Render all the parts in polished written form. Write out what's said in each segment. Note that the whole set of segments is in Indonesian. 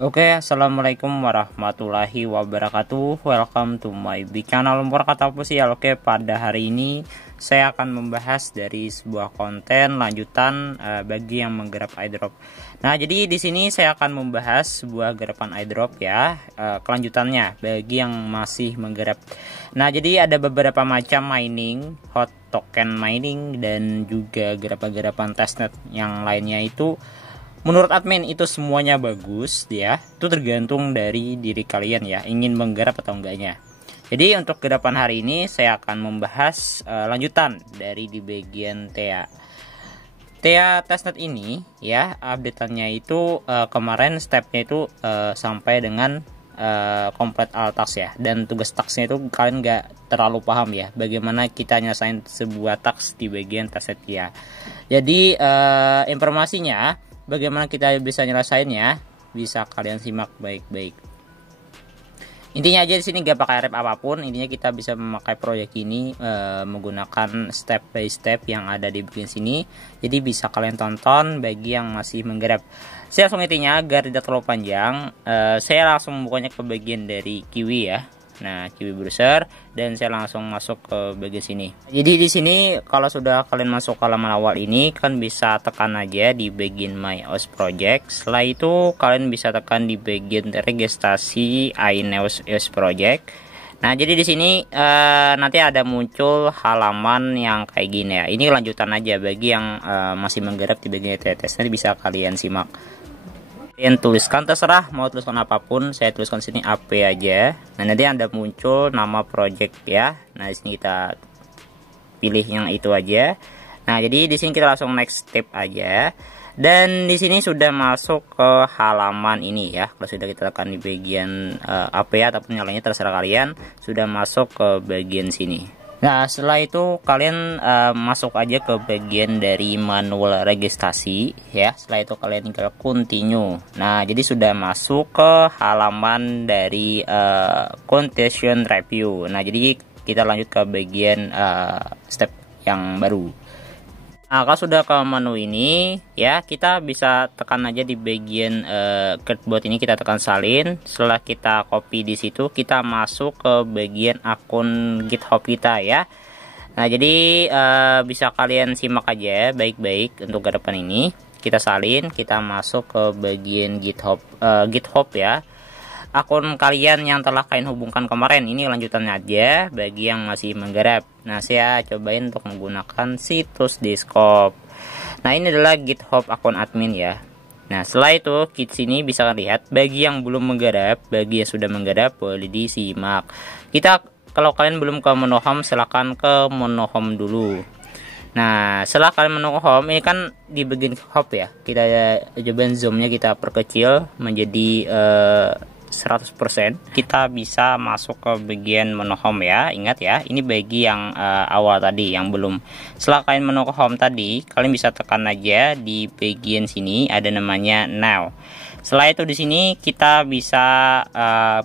Oke, assalamualaikum warahmatullahi wabarakatuh. Welcome to my big channel Kata Official. Oke, pada hari ini saya akan membahas dari sebuah konten lanjutan bagi yang menggarap airdrop. Nah, jadi di sini saya akan membahas sebuah garapan airdrop ya, kelanjutannya bagi yang masih menggarap. Nah, jadi ada beberapa macam mining, hot token mining, dan juga garapan-garapan testnet yang lainnya itu. Menurut admin itu semuanya bagus ya. Itu tergantung dari diri kalian ya, ingin menggarap atau enggaknya. Jadi untuk garapan hari ini saya akan membahas lanjutan dari di bagian TEA. TEA testnet ini ya, updateannya itu kemarin stepnya itu sampai dengan complete all task ya. Dan tugas tasknya itu kalian nggak terlalu paham ya, bagaimana kita nyesain sebuah task di bagian testnet ya. Jadi informasinya bagaimana kita bisa nyelesainnya, bisa kalian simak baik-baik. Intinya aja di sini gak pakai rep apapun, intinya kita bisa memakai proyek ini menggunakan step by step yang ada di bagian sini. Jadi bisa kalian tonton bagi yang masih menggarap. Saya langsung intinya agar tidak terlalu panjang, saya langsung membukanya ke bagian dari Kiwi ya. Nah, Kiwi browser, dan saya langsung masuk ke bagian sini. Jadi di sini kalau sudah kalian masuk ke halaman awal ini, kan bisa tekan aja di bagian My OS Project. Setelah itu kalian bisa tekan di bagian registrasi iNeos OS Project. Nah, jadi di sini nanti ada muncul halaman yang kayak gini ya. Ini lanjutan aja bagi yang masih menggarap di bagian TTS. Nanti bisa kalian simak. Kalian tuliskan, terserah mau tuliskan apapun, saya tuliskan sini AP aja. Nah, nanti Anda muncul nama project ya. Nah, di sini kita pilih yang itu aja. Nah, jadi di sini kita langsung next step aja. Dan di sini sudah masuk ke halaman ini ya. Kalau sudah kita tekan di bagian AP ataupun yang lainnya terserah kalian, sudah masuk ke bagian sini. Nah, setelah itu kalian masuk aja ke bagian dari manual registrasi ya. Setelah itu kalian tinggal continue. Nah, jadi sudah masuk ke halaman dari condition review. Nah, jadi kita lanjut ke bagian step yang baru. Nah, kalau sudah ke menu ini ya, kita bisa tekan aja di bagian clipboard ini, kita tekan salin. Setelah kita copy di situ, kita masuk ke bagian akun GitHub kita ya. Nah, jadi bisa kalian simak aja baik-baik untuk ke depan ini. Kita salin, kita masuk ke bagian GitHub ya. Akun kalian yang telah kalian hubungkan kemarin, ini lanjutannya aja bagi yang masih menggarap. Nah, saya cobain untuk menggunakan situs Discord. Nah, ini adalah GitHub akun admin ya. Nah, setelah itu di sini bisa lihat bagi yang belum menggarap, bagi yang sudah menggarap boleh disimak. Kalau kalian belum ke menu home, silahkan ke menu home dulu. Nah, setelah kalian menu home, ini kan di bagian hub ya. Kita cobain zoomnya, kita perkecil menjadi 100%. Kita bisa masuk ke bagian menu home ya. Ingat ya, ini bagi yang awal tadi yang belum. Setelah kalian menu home tadi, kalian bisa tekan aja di bagian sini ada namanya now. Setelah itu di sini kita bisa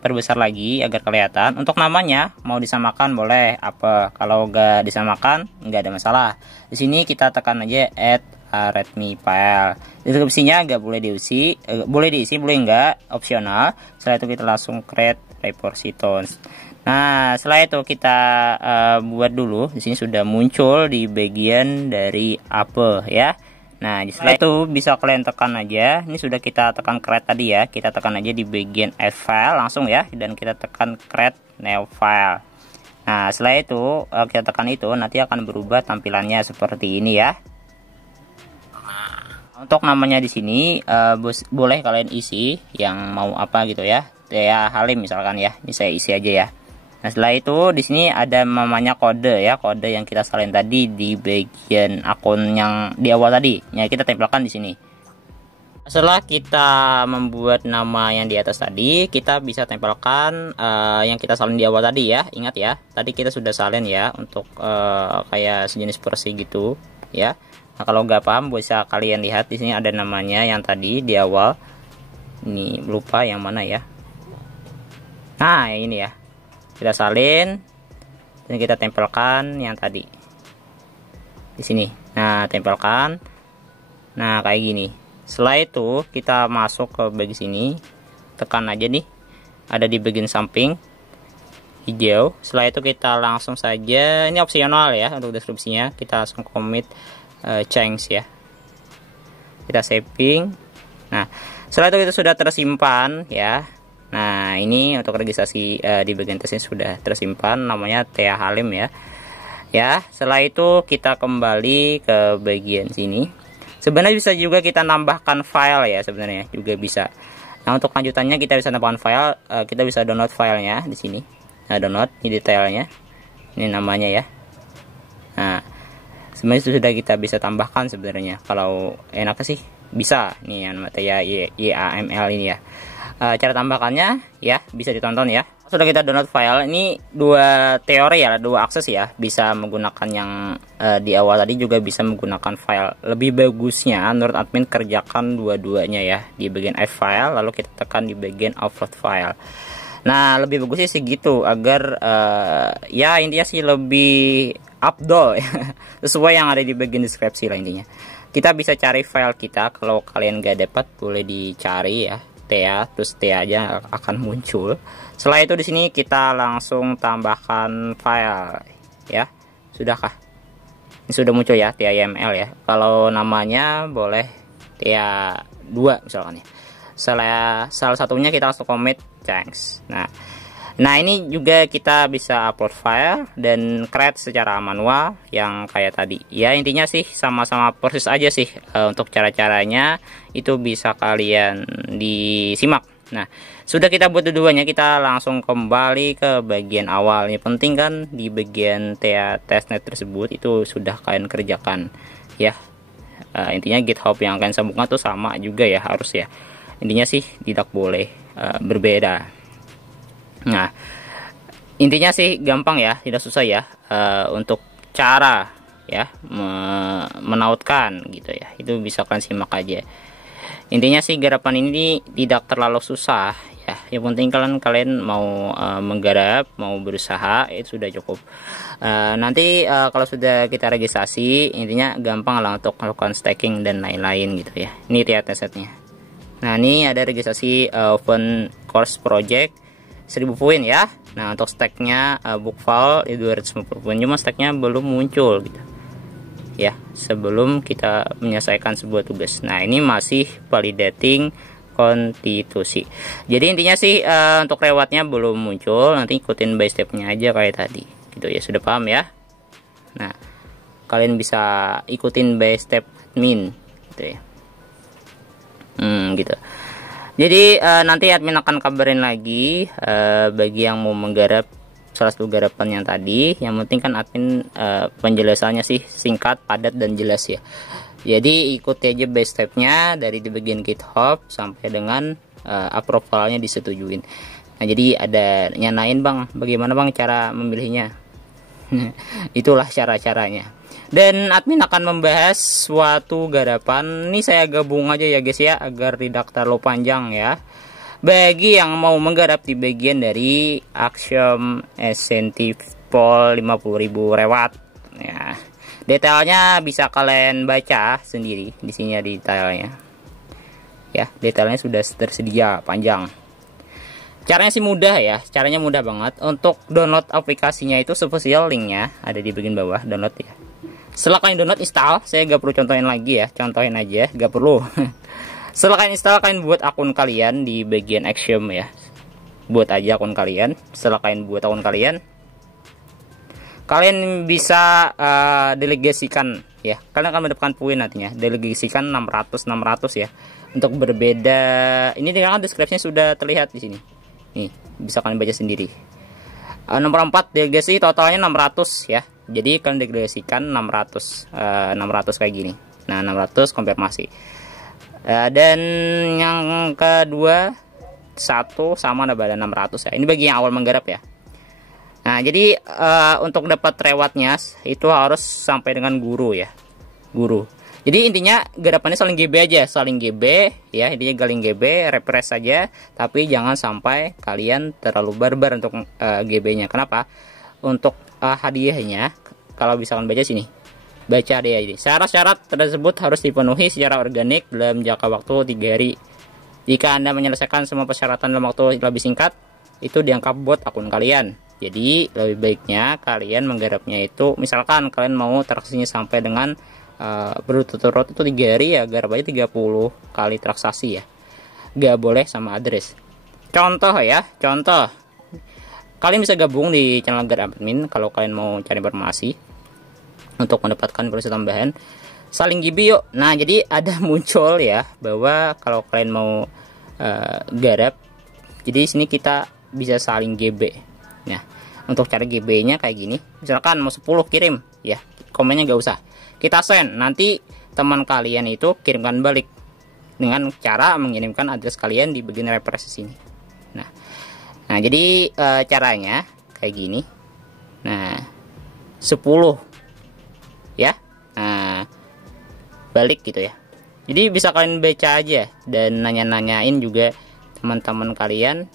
perbesar lagi agar kelihatan. Untuk namanya mau disamakan boleh, apa kalau nggak disamakan nggak ada masalah. Di sini kita tekan aja add readme file. Deskripsinya nggak boleh diisi, boleh nggak, opsional. Setelah itu kita langsung create repositories. Nah, setelah itu kita buat dulu. Di sini sudah muncul di bagian dari apa ya. Nah, setelah itu bisa kalian tekan aja. Ini sudah kita tekan create tadi ya. Kita tekan aja di bagian add file langsung ya, dan kita tekan create new file. Nah, setelah itu kita tekan itu, nanti akan berubah tampilannya seperti ini ya. Untuk namanya di sini boleh kalian isi yang mau apa gitu ya. Ya Halim misalkan ya. Ini saya isi aja ya. Nah, setelah itu di sini ada namanya kode ya, kode yang kita salin tadi di bagian akun yang di awal tadi. Ya, kita tempelkan di sini. Setelah kita membuat nama yang di atas tadi, kita bisa tempelkan yang kita salin di awal tadi ya. Ingat ya, tadi kita sudah salin ya untuk kayak sejenis versi gitu ya. Nah, kalau nggak paham bisa kalian lihat di sini ada namanya yang tadi di awal. Ini lupa yang mana ya. Nah, ini ya. Kita salin dan kita tempelkan yang tadi di sini. Nah, tempelkan. Nah, kayak gini. Setelah itu kita masuk ke bagian sini. tekan aja nih, ada di bagian samping hijau. Setelah itu kita langsung saja, ini opsional ya untuk deskripsinya, kita langsung commit change ya, kita saving. Nah setelah itu sudah tersimpan ya. Nah ini untuk registrasi di bagian tesnya sudah tersimpan, namanya Thea Halim ya. Ya setelah itu kita kembali ke bagian sini. Sebenarnya bisa juga kita nambahkan file ya, sebenarnya juga bisa. Nah untuk lanjutannya kita bisa nambahkan file, kita bisa download filenya di sini. Nah download, ini detailnya, ini namanya ya. Nah sebenarnya sudah kita bisa tambahkan sebenarnya. Kalau enak sih bisa nih yang Thea YAML ini ya. Cara tambahkannya ya bisa ditonton ya. Sudah kita download file, ini dua teori ya, dua akses ya, bisa menggunakan yang di awal tadi, juga bisa menggunakan file. Lebih bagusnya menurut admin kerjakan dua-duanya ya, di bagian add file lalu kita tekan di bagian upload file. Nah lebih bagusnya sih gitu, agar ya intinya sih lebih afdol ya. Sesuai yang ada di bagian deskripsi lah intinya. Kita bisa cari file kita, kalau kalian gak dapat boleh dicari ya, Thea, terus Thea aja akan muncul. Setelah itu di sini kita langsung tambahkan file ya. Sudahkah? Ini sudah muncul ya, Thea YAML ya. Kalau namanya boleh Thea 2 misalkan ya. Salah satunya kita langsung commit change. Nah ini juga kita bisa upload file dan create secara manual yang kayak tadi ya. Intinya sih sama-sama proses aja sih. Untuk cara-caranya itu bisa kalian disimak. Nah sudah kita buat dua-duanya, kita langsung kembali ke bagian awal. Ini penting kan, di bagian Thea testnet tersebut itu sudah kalian kerjakan ya. Intinya GitHub yang kalian sambungkan tuh sama juga ya, harus ya. Intinya sih tidak boleh berbeda. Nah intinya sih gampang ya, tidak susah ya. Untuk cara ya menautkan gitu ya, itu bisa kalian simak aja. Intinya sih garapan ini tidak terlalu susah ya. Yang penting kalian mau menggarap, mau berusaha, itu sudah cukup. Nanti kalau sudah kita registrasi, intinya gampang lah untuk melakukan staking dan lain-lain gitu ya. Ini Thea testnetnya. Nah ini ada registrasi open course project 1000 poin ya. Nah untuk stacknya book file 250 poin, cuma stacknya belum muncul gitu ya, sebelum kita menyelesaikan sebuah tugas. Nah ini masih validating konstitusi. Jadi intinya sih untuk rewardnya belum muncul, nanti ikutin by stepnya aja kayak tadi gitu ya. Sudah paham ya? Nah kalian bisa ikutin by step admin gitu ya. Gitu. Jadi nanti admin akan kabarin lagi bagi yang mau menggarap salah satu garapan yang tadi. Yang penting kan admin penjelasannya sih singkat, padat dan jelas ya. Jadi ikuti aja by stepnya dari di bagian GitHub sampai dengan approvalnya disetujuin. Nah jadi ada nyanain bang, bagaimana bang cara memilihnya? Itulah cara-caranya. Dan admin akan membahas suatu garapan. Ini saya gabung aja ya guys ya, agar tidak terlalu panjang ya. Bagi yang mau menggarap di bagian dari Axiom incentive pool 50.000 reward ya. Detailnya bisa kalian baca sendiri di sini, detailnya ya. Detailnya sudah tersedia panjang. Caranya sih mudah ya, caranya mudah banget. Untuk download aplikasinya itu spesial linknya ada di bagian bawah, download ya. Setelah kalian download, install. Saya gak perlu contohin lagi ya, contohin aja, gak perlu. Setelah kalian install, kalian buat akun kalian di bagian Axiom ya. Buat aja akun kalian. Setelah kalian buat akun kalian, kalian bisa delegasikan ya. Kalian akan mendapatkan poin nantinya. Delegasikan 600 ya. Untuk berbeda, ini dengan deskripsinya sudah terlihat di sini. Nih, bisa kalian baca sendiri. Nomor 4 delegasi totalnya 600 ya. Jadi kalian delegasikan 600 kayak gini. Nah 600 konfirmasi. Dan yang kedua satu sama ada pada 600 ya. Ini bagi yang awal menggarap ya. Nah jadi untuk dapat rewardnya itu harus sampai dengan guru ya, guru. Jadi intinya garapannya saling GB aja, saling GB ya. Intinya galing GB, refresh saja, tapi jangan sampai kalian terlalu barbar untuk GB-nya. Kenapa? Untuk hadiahnya, kalau misalkan baca sini, baca hadiah ini. Syarat-syarat tersebut harus dipenuhi secara organik dalam jangka waktu 3 hari Jika Anda menyelesaikan semua persyaratan dalam waktu lebih singkat, itu dianggap bot akun kalian. Jadi lebih baiknya kalian menggarapnya itu, misalkan kalian mau transaksinya sampai dengan berturut-turut itu 3 hari, ya garap aja 30 kali transaksi ya. Gak boleh sama address. Contoh ya, contoh. Kalian bisa gabung di channel Garap Admin kalau kalian mau cari informasi untuk mendapatkan informasi tambahan. Saling GB yuk. Nah, jadi ada muncul ya bahwa kalau kalian mau garap, jadi di sini kita bisa saling GB. Nah, untuk cara GB-nya kayak gini. Misalkan mau 10 kirim ya, komennya gak usah. Kita send, nanti teman kalian itu kirimkan balik dengan cara mengirimkan address kalian di bagian refresh sini. Nah, jadi caranya kayak gini. Nah, 10 ya. Nah, balik gitu ya. Jadi bisa kalian baca aja dan nanya-nanyain juga teman-teman kalian.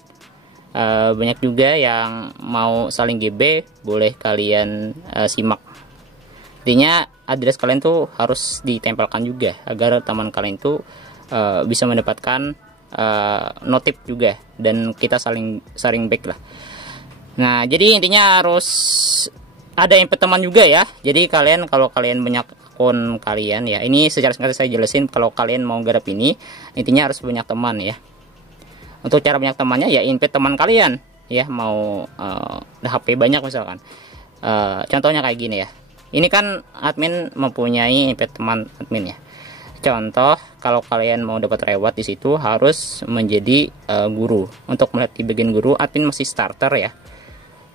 Banyak juga yang mau saling GB, boleh kalian simak. Intinya address kalian tuh harus ditempelkan juga agar teman kalian tuh bisa mendapatkan notif juga, dan kita saling back lah. Nah, jadi intinya harus ada input teman juga ya. Jadi kalian kalau kalian banyak akun kalian ya, ini secara singkat saya jelasin. Kalau kalian mau garap ini, intinya harus banyak teman ya. Untuk cara banyak temannya ya invite teman kalian ya, mau HP banyak misalkan. Contohnya kayak gini ya. Ini kan admin mempunyai invite teman admin ya. Contoh, kalau kalian mau dapat reward di situ harus menjadi guru. Untuk melihat di bagian guru, admin masih starter ya.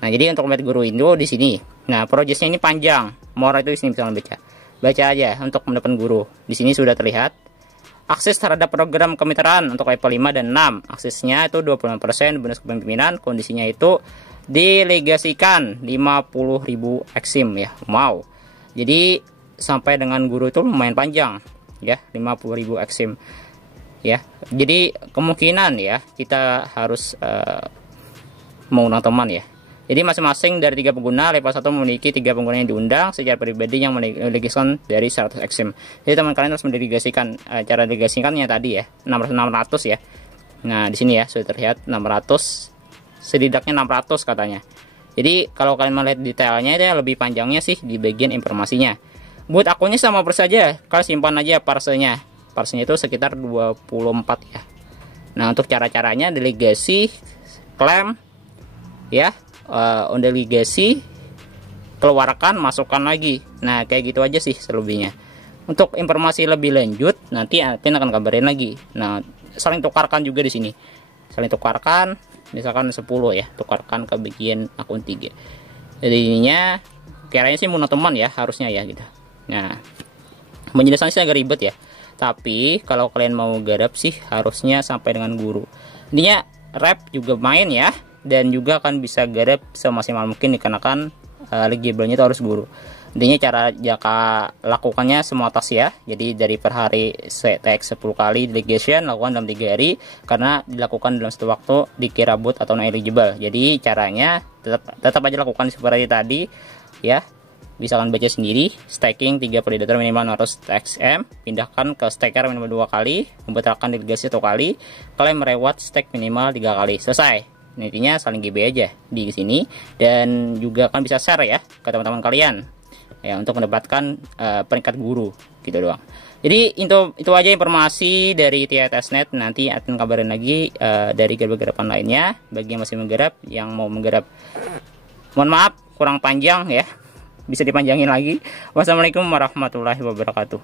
Nah, jadi untuk melihat guru itu di sini. Nah, prosesnya ini panjang. More itu di sini bisa baca. Baca aja untuk mendapatkan guru. Di sini sudah terlihat akses terhadap program kemitraan untuk level 5 dan 6. Aksesnya itu 26%, bonus kepemimpinan, kondisinya itu dilegasikan 50.000 eksim ya. Wow. Jadi sampai dengan guru itu lumayan panjang ya, 50.000 eksim ya. Jadi kemungkinan ya kita harus mengundang teman ya. Jadi masing-masing dari 3 pengguna level 1 memiliki 3 pengguna yang diundang secara pribadi yang melegasikan dari 100 eksim. Jadi teman kalian harus mendelegasikan, cara delegasikannya tadi ya 600 ya. Nah, di sini ya sudah terlihat 600, setidaknya 600 katanya. Jadi kalau kalian melihat detailnya itu lebih panjangnya sih di bagian informasinya. Buat akunnya sama persis saja, kalian simpan aja parsenya. Parsenya itu sekitar 24 ya. Nah, untuk cara-caranya delegasi, klaim ya, delegasi, keluarkan, masukkan lagi. Nah, kayak gitu aja sih selebihnya. Untuk informasi lebih lanjut nanti admin akan kabarin lagi. Nah, saling tukarkan juga di sini. Saling tukarkan, misalkan 10 ya, tukarkan ke bagian akun 3. Jadi ininya kiranya sih monoteman ya harusnya ya gitu. Nah, penjelasannya sih agak ribet ya. Tapi kalau kalian mau garap sih harusnya sampai dengan guru. Intinya rep juga main ya, dan juga akan bisa garap semaksimal mungkin dikarenakan legible-nya itu harus guru. Intinya cara jaka lakukannya semua tas ya. Jadi dari per hari TX 10 kali delegation lakukan dalam 3 hari, karena dilakukan dalam satu waktu dikira boot atau non eligible. Jadi caranya tetap aja lakukan seperti tadi ya. Bisa kalian baca sendiri. Staking 3 validator minimal 100 TXM, pindahkan ke staker minimal 2 kali, membatalkan delegasi 1 kali, kalian mereward stake minimal 3 kali. Selesai. Intinya saling GB aja di sini, dan juga kan bisa share ya ke teman-teman kalian ya untuk mendapatkan peringkat guru gitu doang. Jadi itu aja informasi dari TIA Testnet. Nanti akan kabarin lagi dari garapan lainnya bagi yang masih menggarap, yang mau menggarap. Mohon maaf kurang panjang ya, bisa dipanjangin lagi. Wassalamualaikum warahmatullahi wabarakatuh.